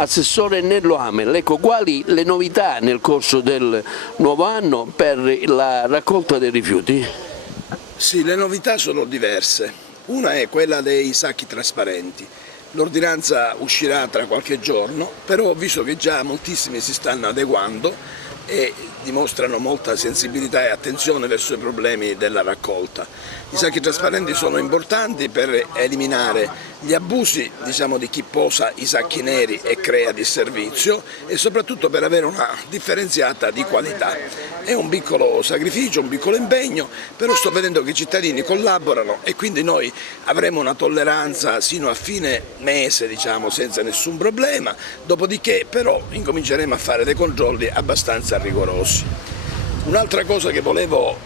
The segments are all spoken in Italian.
Assessore Nello Amel, ecco, quali le novità nel corso del nuovo anno per la raccolta dei rifiuti? Sì, le novità sono diverse. Una è quella dei sacchi trasparenti. L'ordinanza uscirà tra qualche giorno, però visto che già moltissimi si stanno adeguando e dimostrano molta sensibilità e attenzione verso i problemi della raccolta. I sacchi trasparenti sono importanti per eliminare gli abusi, di chi posa i sacchi neri e crea disservizio e soprattutto per avere una differenziata di qualità. È un piccolo sacrificio, un piccolo impegno, però sto vedendo che i cittadini collaborano e quindi noi avremo una tolleranza sino a fine mese, senza nessun problema, dopodiché però incominceremo a fare dei controlli abbastanza rigorosi. Un'altra cosa che volevo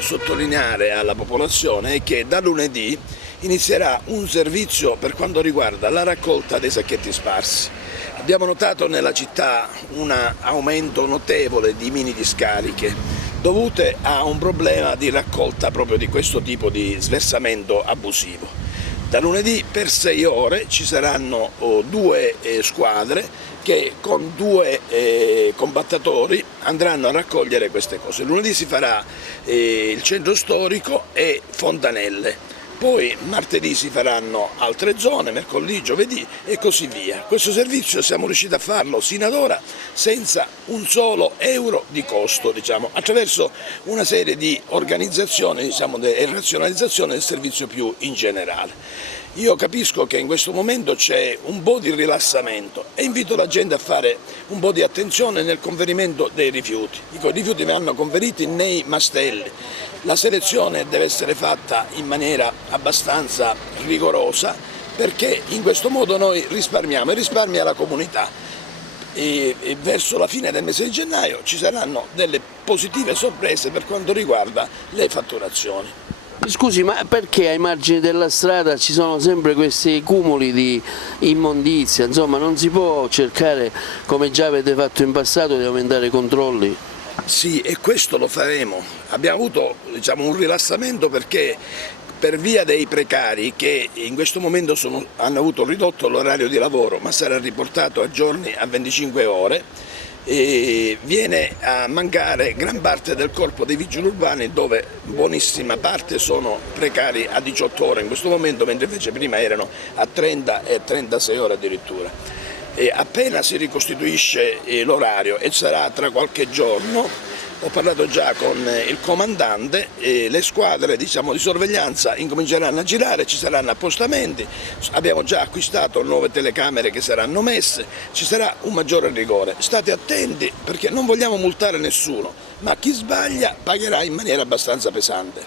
sottolineare alla popolazione è che da lunedì inizierà un servizio per quanto riguarda la raccolta dei sacchetti sparsi. Abbiamo notato nella città un aumento notevole di mini discariche dovute a un problema di raccolta proprio di questo tipo di sversamento abusivo. Da lunedì per 6 ore ci saranno 2 squadre che con 2 compattatori andranno a raccogliere queste cose. Lunedì si farà il centro storico e Fontanelle. Poi martedì si faranno altre zone, mercoledì, giovedì e così via. Questo servizio siamo riusciti a farlo sino ad ora senza un solo euro di costo, attraverso una serie di organizzazioni e razionalizzazione del servizio più in generale. Io capisco che in questo momento c'è un po' di rilassamento e invito la gente a fare un po' di attenzione nel conferimento dei rifiuti. I rifiuti vanno conferiti nei mastelli. La selezione deve essere fatta in maniera abbastanza rigorosa perché in questo modo noi risparmiamo e risparmia la comunità. E verso la fine del mese di gennaio ci saranno delle positive sorprese per quanto riguarda le fatturazioni. Scusi, ma perché ai margini della strada ci sono sempre questi cumuli di immondizia? Insomma, non si può cercare, come già avete fatto in passato, di aumentare i controlli? Sì, e questo lo faremo. Abbiamo avuto un rilassamento perché per via dei precari che in questo momento hanno avuto ridotto l'orario di lavoro, ma sarà riportato a giorni a 25 ore, e viene a mancare gran parte del corpo dei vigili urbani dove buonissima parte sono precari a 18 ore in questo momento, mentre invece prima erano a 30 e 36 ore addirittura. E appena si ricostituisce l'orario, e sarà tra qualche giorno, ho parlato già con il comandante e le squadre di sorveglianza incominceranno a girare, ci saranno appostamenti, abbiamo già acquistato nuove telecamere che saranno messe, ci sarà un maggiore rigore. State attenti perché non vogliamo multare nessuno, ma chi sbaglia pagherà in maniera abbastanza pesante.